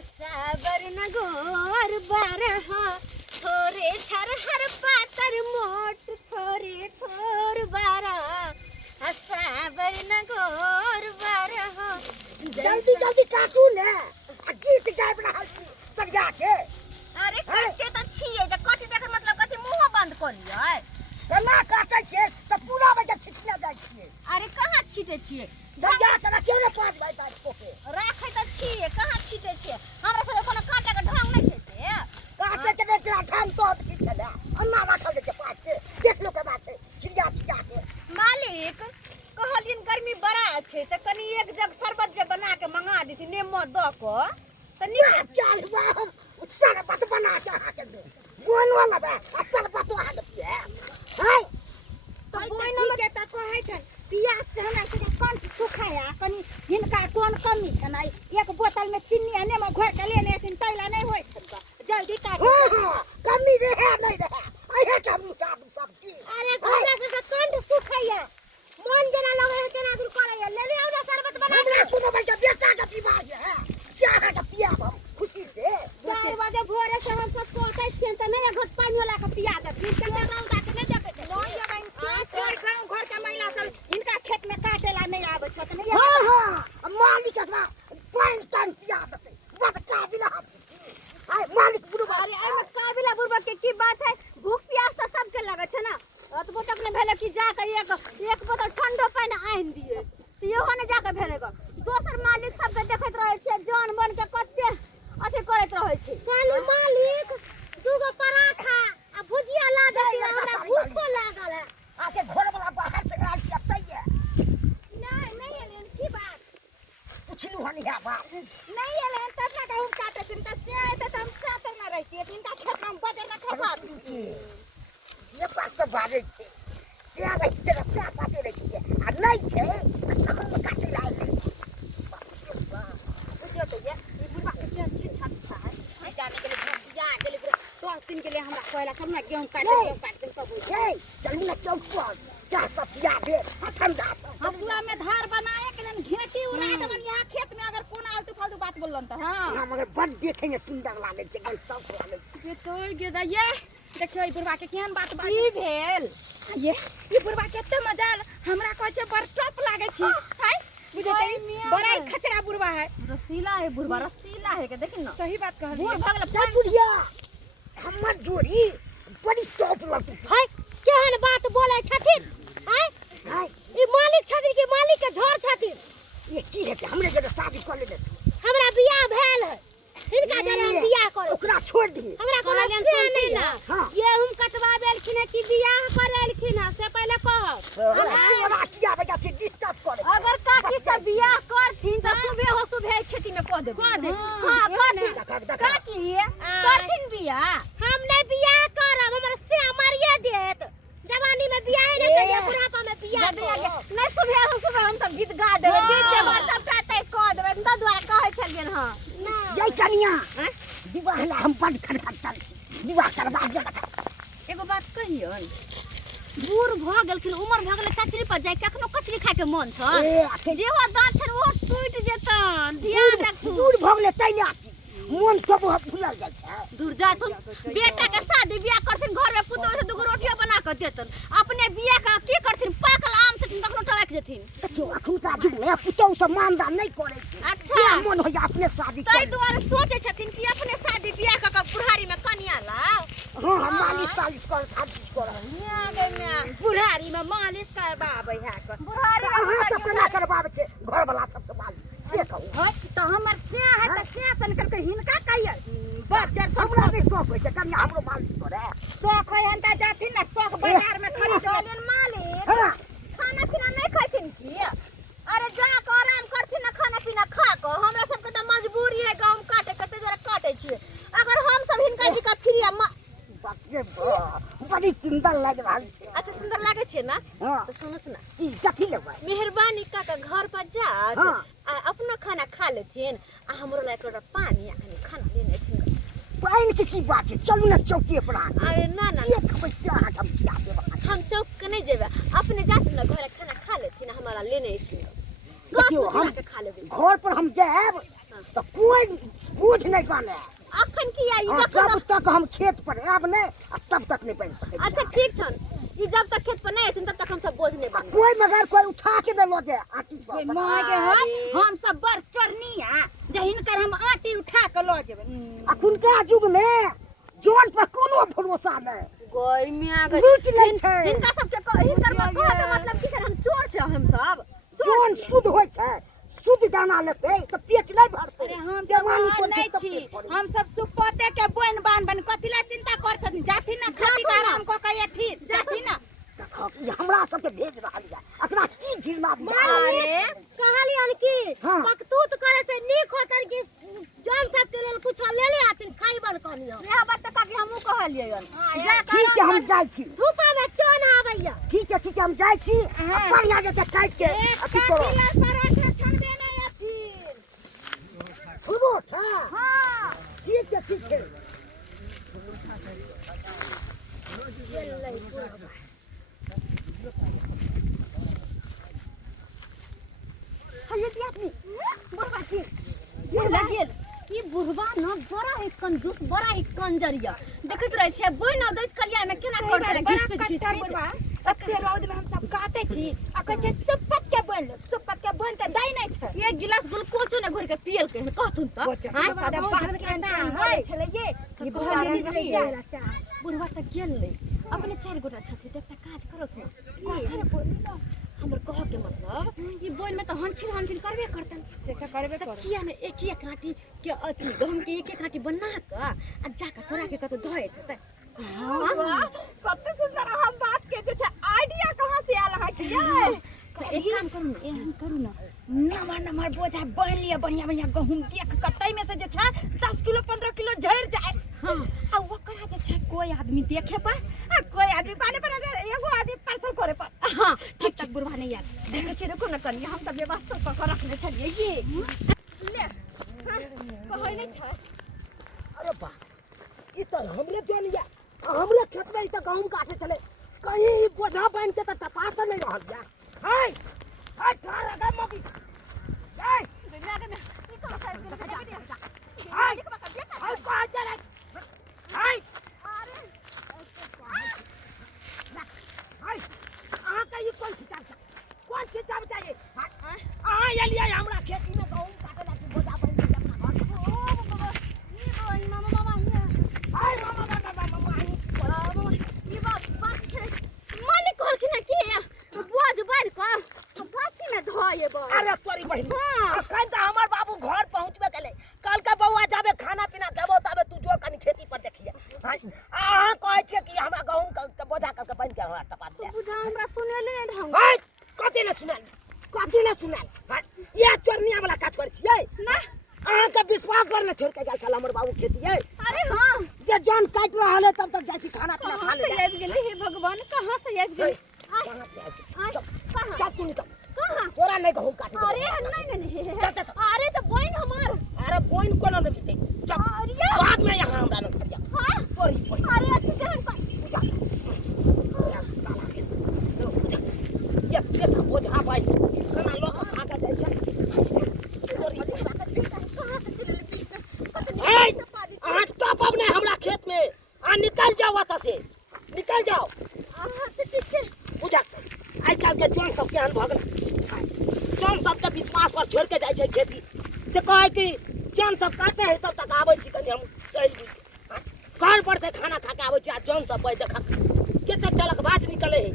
साबर नगोर बारह थोरे छर हर पातर मोट थोरे थोर बारह साबर नगोर बारह जल्दी जल्दी काटू ने आ गीत गाबि रहल छी सरिया के। अरे काटे त छिए जे काटे देख मतलब कथि मुंह बंद कर लियै केना काटै छियै सब पूरा में के छिटने जाइ छियै। अरे कहाँ छीटे छिए सरिया के रखे ने 5 बाई 5 पोके राखै त छिए कहाँ छीटे छिए हमरा से कोनो काटे के ढंग नै छै से काटे के देखला ठाम तो की छले अन्ना राखल छै 5 के देख लो के बात छै चिड़िया चिड़िया के। मालिक कहलिन गर्मी बड़ा छै त कनी एक जग शरबत जे बना के मंगा दी छी नेमो द क त निकाल क्या हुआ हम शरबत बना के आके दे बोन वाला बा शरबत आ पिए है तो बोइन में के त कहै छै पियाज से हमरा के कंठ सुखाया कनी हिनका कोन कमी छै ना एक बोतल में चीनी आ नेमो घोर के लेने एथिन तैला नै होय छै जल्दी काट। हां कमी रहे नहीं रहे आए के हम सब की अरे हमरा के कंठ सुखाया मन जना लगे है केना दूर करैया ले ले औना शरबत बना हमरा कोनो भाई के बेटा के बीमारी है चाहा के पियाब हम खुशी से 4 बजे भोरे से हम सब सोचै छियै त नै घट पानी वाला के पिया दे फिर केना रौदा के नै देखे छै नै जेबै गांव घर के महिला सब हिनका खेत में काटेला नै आबै छ त नै हां हां मालिक का पानी तन पिया दे बात काबिल हम आए मालिक बुढ़वा अरे एमे काबिला बुढ़वा के की बात है भूख प्यास त सबके लगे छै ना अतबो तक ने भेले कि जा के एक बोतल ठंडो पानी आइन दिए सेहो ने जा के भेले ग दोसर मालिक सब के देखैत रहे छै जान बन के कते अथी करैत रहे छै खाली मालिक दूगो पराठा आ भुजिया ला देती हमरा भूखो लागल है आके घर वाला बाहर से राज करते है नहीं एलेन की बात पुछलू हनी है बात नहीं एलेन तब ना हम काटे दिन त से आए त हम साथ ना रहती इनका खेत में बजे ना खबा की से पास से बाजे छे से आबै तेरा साथ आते रही है आ नहीं छे हम काटे ला ले बुझियो तो ये बुढ़वा के क्या चीज छाता है जाने के लिए बिया के लिए तो दिन के लिए हमरा कहला सब ना गेहूं काट दिन सब ए चल ना चौक पर चाह सब पिया दे ठंडा हसुआ में धार बनाए के लिए घेटी उड़ाए देबन यहाँ खेत में अगर कोना आलतू फालतू बात बोलन त हां हां मगर बड़ देखेंगे सुंदर लागे छे गल सब वाले ये तो गे दैये देखियो ई बुढ़वा के केहन बात की भेल ये ई बुढ़वा केते मजाल हमरा कहै छै बड़ टॉप लागे छी हाय बुझै बड़ा ही खचरा बुढ़वा है रसीला है बुढ़वा रसीला है के देखिन ना सही बात कहली बूढ़ भगल क्या बुढ़िया हमर जोड़ी बड़ी टॉप लगती हाय केहन बात बोले छथिन हाय हाय ई मालिक छथिन कि मालिक के झोर छथिन ये की है कि हमरे जगह शादी कर ले हमरा बियाह भेल है इनका जरे बियाह कर ओकरा छोड़ दी हमरा कहलन से नहीं ना हां ये हम कटवाबेलखिन कि बियाह करेलखिन से पहले कहब हमरा किया बजा के डिस्टर्ब करे अगर काकी से बियाह करथिन त सुबह हो सुबह खेती में क देब हां करथिन काकी करथिन बियाह हम नहीं बियाह करब हमर से मारिए देत जवानी में बियाह नहीं करिए बुढ़ापा में बियाह नहीं सुबह हो सुबह हम सब गीत गा देबै गीत देबै सब तय क देबै त द्वारा कहै छलियन हां जय कनिया विवाह ला हम बड़ खटखटल छी विवाह करबा दे एगो बात कहियन बूढ़ भ गेलखिन उमर भ गेलै कचरी पर जाय कखनो कचरी खाय के मन छ जेहो दांत छन वो टूट जेतन ध्यान रखू दूर भगले तैले आती मन सब फुलल जाय छै दूर जात बेटा के शादी बियाह करथिन घर में पुतौ से दुगो रोटिया बना के देतन अपने बियाह का की करथिन पाकल आम से कखनो टलक जेथिन देखियो अखुनका जुग में पुतौ से मानदान नहीं करे अच्छा मन हो जा अपने शादी तै कर दुआरे सोचे छथिन कि अपने शादी बियाह का बुढ़ारी में कन्या लाओ हां हम मालिश सालिश कर हर चीज कर बुढ़ारी में मालिश करबाबै है बुढ़ारी हां सब केना करबाबे छै घर वाला सब से मालिश से कहू है तो हमर से है त से सन करके हिनका कहिए बस जर हमरा भी शौक है कन्या हमरो मालिश करे शौक है हन त जाथिन ना शौक बाजार में खरीद चलन मालिक हां खाना पीना नहीं खाइथिन की अरे जा के आराम करथिन ना खाना पीना खा के हमरा सब के त मजबूरी है गांव काटे कते जरा काटे छिए अगर हम सब हिनका जी का फ्रीया बड़ी सुंदर लग रहा है अच्छा सुंदर लागे छे ना हां तो सुनो सुना ई कथि लेबै मेहरबानी का घर पर जा हाँ। अपना खाना खा लेथिन आ हमरो ला एक पानी आ खाना लेने थिन पानी के की बात है चलू ना चौकी पर अरे ना ना ये खबैया हम खिला देब हम चौक के नहीं जेबे अपने जात ना घर खाना खा लेथिन हमारा लेने थिन देखियो हम खा लेबे घर पर हम जाएब तो कोई बूझ नहीं पाने अखन की आई हाँ, जब तक हम खेत पर आब नहीं आ तब तक नहीं बन सके अच्छा ठीक छन ई जब तक खेत पर नहीं आथिन तब तक हम सब बोझ नहीं बन कोई मगर कोई उठा के दे लो जे आटी पर माँ के हम सब बड़ चढ़निया जहिन कर हम आटी उठा के लो जेबै अखुनका युग में जोन पर कोनो भरोसा नहीं गोई में आ गए लूट लै छै इनका सबके हिनकर मतलब की हम चोर छै हम सब जोन शुद्ध होय छै शुद्ध दाना लेते तो पेट नहीं भरते अरे हम सब नहीं छी हम सब सुपते के बोइन बान कथिला चिंता करथन जाथि ना खाती आराम को कहिए जाथि ना हमरा सबके भेज रहल है अपना की घिरना अरे कहलियन की हाँ। मकतूत करे से नीक होतन की जान सब के लेल कुछ ले ले आथिन खाई बन कहलियो यह बात तक कि हमहु कहलियन ठीक है हम जाय छी धूपा में चोन आबैया ठीक है हम जाय छी बढ़िया जते काट के अथी करो पराठा छनबे नहीं आथिन परोठा हां ठीक है हल्ले दिया अपनी बुढ़वा की गेल ई बुढ़वा न बड़ा एक कंजूस बड़ा एक कंजरिया देखत रहे छै बोइ न दैत कलिया में केना करते रहे घिस बुढ़वा तते रौद में हम सब काटे छी आ कहे सुपत के बन त दाई नहीं छै एक गिलास ग्लूकोज ने घोर के पियल के कहथुन त हां सादा बाहर के ना है छले ये बुढ़वा त गेल ले अपने चार गोटा छथि त एकटा काज करत न हमर कह के मतलब ई बोइन में त हंछिल करबे करतन से का करबे कर किया ने एक काटी के अथी गहूम के एक काटी बना के आ जाके चोरा के कत धोए त हां कते सुंदर हम बात के कुछ आईडिया कहां से आला है कि एक काम करू एहन करू ना नमर बोझा बन लिया बढ़िया गहूम देख कतई में से जे छै 10 किलो 15 किलो झड़ जाए हां आ ओकरा जे छै कोई आदमी देखे पर आ कोई आदमी पानी पर एगो आदमी पार्सल करे पर हां ठीक ठीक बुढ़वा नहीं यार देखे छी रुको न कनी हम त व्यवस्था पकड़ रखने छलिए ये ले कहै नहीं छै अरे बा ई तो हमरे जोनिया हमरे खेत में तो गहूम काटे चले कहीं बोझा बांध के तो तपास नहीं रहल जा हाय हाय थारा गा मबी हाय दुनिया के में ई कहां से के जा हाय हाय कहां चले हाय अरे हाय आ का ये कौन खिंचा चाहिए हां ये लिया हमरा खेती में गहूम काटे ला बोझा बांध के अपना घर ओ बाबा ई बोई मामा हाय मामा ई बात छै मालिक कहलखिन कि बोझ बाज कर गाछी में धोए बा अरे तोरी बहिन हां अखन त हमर बाबू घर पहुंचबे केले कल का बौआ जाबे खाना पीना देबो तबे तू जो कनी खेती पर देखिए अहाँ कहै छै कि हमरा गहूम के बोझा करके बन के हमरा टपा दे बुझा हमरा सुनेले नहीं ढंग हाय कथि न सुनाल हाय ये चोरनिया वाला काज कर छियै ना अहाँ के विश्वास पर न छोड़ के जाय छल हमर बाबू खेती है अरे हां जे जान काट रहल है तब तक जाय छी खाना पीना खा कहां ले से आबि गेलै हे भगवान कहां से आबि गेलै कहां से आबि कहां चल तू निकल कहां तोरा नहीं गहूम काटे अरे नहीं चल अरे तो बोइन हमार अरे बोइन कोना में बीते चल अरे बाद में यहाँ हमरा न खरिया हां पड़ी अरे अति केहन ये पेट बोझा भाई कना लोग भागा जाय छै आज टॉप अब नहीं हमरा खेत में आ निकल जाओ वहां से निकल जाओ बुझा आई काल के जोन सब के भगल जोन सब के विश्वास पर छोड़ के जाय छै खेती से कहे कि जोन सब काटे है तब तक आबै छी कनी हम घर पर से खाना खा के आबै छी आ जोन सब पे देखा केते चलक बात निकले है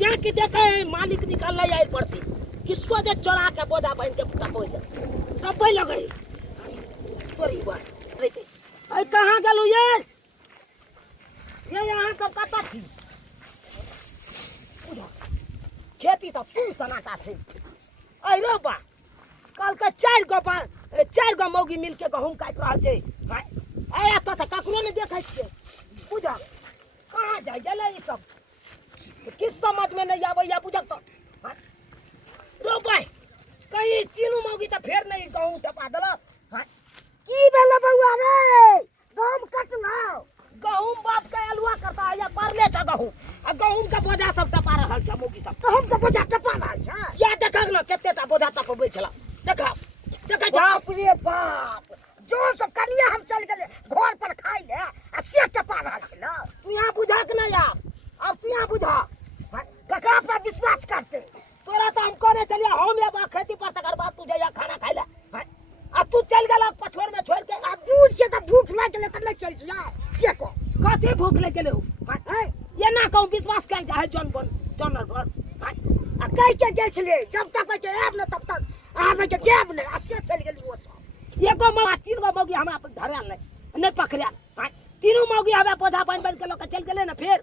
जे कि देखे मालिक निकल ले आई पड़ती किसको जे चोरा के बोझा बांध के टपोई दे सब पे लगे तोरी बात रे आई कहां गेलु ये यहाँ कब कता थी खेती तो तू सनाटा थे आई रो बा कल के चार गो मौगी मिल के गहूम काट रहल छै आया तो ककरो नहीं देखै छियै बुझा कहाँ जाय गेलै ई सब किस समझ में नहीं आबैया बुझक तो रो भाई कहीं तीनों मौगी तो फेर नहीं गहूम टपा देलक की भेल बउआ रे गहूम कटलौ गहूम बाप के अलुआ करता है या परले का गहूम आ गहूम का बोझा सब टपा रहल छ मौगी सब गहूम का बोझा टपा रहल छ या देखक न केते टा बोझा टपबै छला देखा बाप रे बाप जो सब कनिया हम चल गेले घर पर खाई ले आ से के पा रहा छे तू यहाँ बुझा के नहीं अब तू यहाँ बुझा ककरा पर विश्वास करते तोरा तो हम कहने चलिए हम ले बा खेती पर तकर बाद तू जाइए खाना खाई ले अब तू चल गेला पछोर में छोड़ के अब दूर से तो भूख लग गेले त नहीं चल जा से को कथी भूख लग गेले ये ना कहूं विश्वास कर जा है जन बन जनर पर आ कह के गेल छले जब तक के आब न तब तक आमे के जेब ने आ से चल गेल वो एगो मौगी तीन गो मौगी हमरा पर धरल नहीं पकड़िया तीनों मौगी हवे पौधा बन बन के लोग चल गेले ना फिर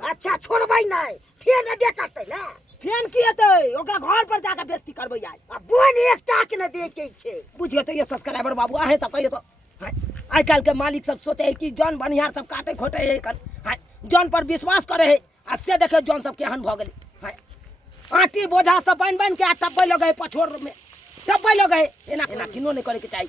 अच्छा छोड़बै नहीं फिर न दे करते ना फेन की हेतै ओकरा घर पर जाके बेइज्जती करबै आइ आ बोन एक टाक न दे के छै बुझियो त ये सब्सक्राइबर बाबू आहे सब कहियो तो आइ काल के मालिक सब सोचे है कि जौन बनिहार सब काटे खोटे है जौन पर विश्वास करे है आ से देखे जौन सब केहन भ गेलै आटी बोझा सब बन बन के आ तब लगे पछोर में तब लगे एना एना किनो नहीं करे के चाहिए।